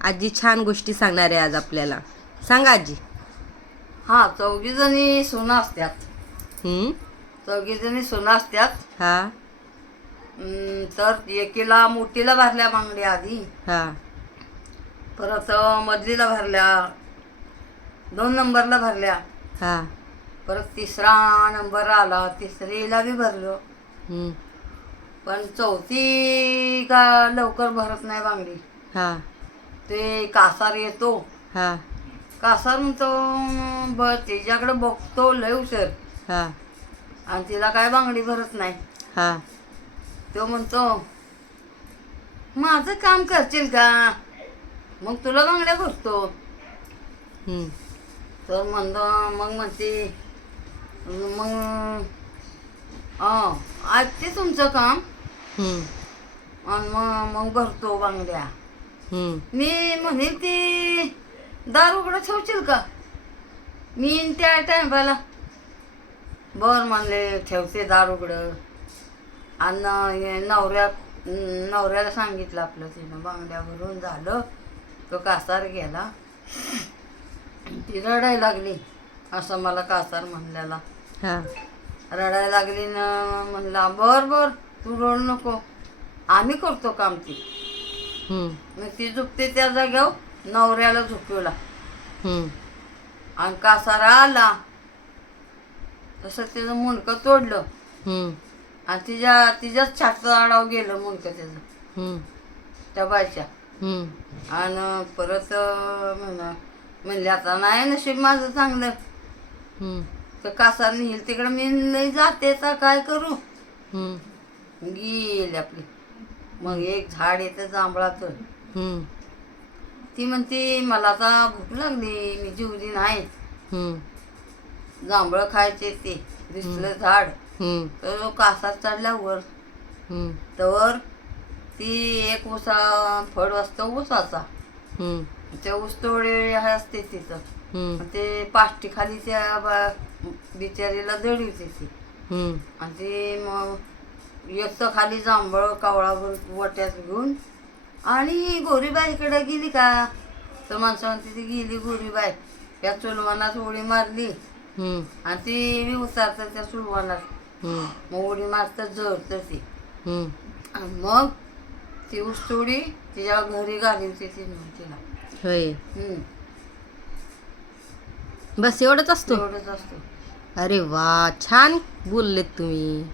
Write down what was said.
आजी छान गोष्टी सांगणार आहे आज आपल्याला. सांगा आजी. हा, चौघी जणी सुना असतात. हम्म. चौघी जणी सुना असतात. हा. तर एकीला मोठीला भरल्या बांगड्या आधी, हा. परत मधलीला भरल्या, 2 नंबरला भरल्या, हा. परत 3रा नंबर आला, 3रीला बी भरलो. हम्म. पण चौथी का लवकर भरत नाही बांगडी. हा. ते कासार येतो. हा. कासार म्हणतो तिच्याकडे बघतो लय उशीर, हा. आणि तिला काय बांगडी भरत नाही. हा. तो म्हणतो माझं काम करशील का, मग तुला बांगड्या भरतो. हम्म. तर मग म्हणते मग ऐकते तुमचं काम, हम्म. आणि मग भरतो बांगड्या. हम्म. मी म्हणेल ती दार उघडं ठेवशील का, मी येईन त्या टायमाला. बर म्हणले, ठेवते दार उघडं. आणि नवऱ्याला सांगितलं आपलं, तिनं बांगड्या भरून झालं. तो कासार गेला, ती रडायला लागली. असं मला कासार म्हणलेला हा. रडायला लागली ना. म्हणला बर तू रडू नको, आम्ही करतो काम. ती हम्म. मग ती झुकते त्या जाग्यावर नवऱ्याला झुकवला, हम्म. आणि कासार आला तसं तिचं मुंडकं तोडलं, हम्म. आणि तिच्याच छातीचा आडाव गेलं मुंडकं त्याचं, हम्म. त्या बायच्या. हम्म. आणि परत म्हणले आता नाही नशीब माझं चांगलं, हम्म. तर कासार नेईल तिकडं मी नाही जाते, तर काय करू. हम्म. गेली आपली. मग एक झाड येतं जांभळाचं. हम्म. ती म्हणते मला आता भूक लागली, मी जेवली नाही. हम्म. जांभळं खायचे, ते दिसलं झाड. हम्म. तर कासार चढल्यावर हम्म. तर ती एक फळ असतं ऊसाचा, हम्म. त्या ऊस तोडे असते तिथं. हम्म. ते पाष्टी खाली त्या बिचारीला दडवते ती, हम्म. आणि ती मग येतं खाली जांभळ कावळावर वट्यात घेऊन. आणि गोरीबाईकडे गेली का, तर माणसं म्हणते ती गेली गोरीबाई. त्या चुलवानात उडी मारली, हम्म. आणि ती बी उतारतात त्या चुलवानात. हम्म. मग उडी मारतात जळतं ती, हम्म. आणि मग ती ऊसतोडी तिच्या घरी घालवते तिला. होय. बस एवढंच असतो. एवढंच असतं. अरे वा, छान बोललेत तुम्ही.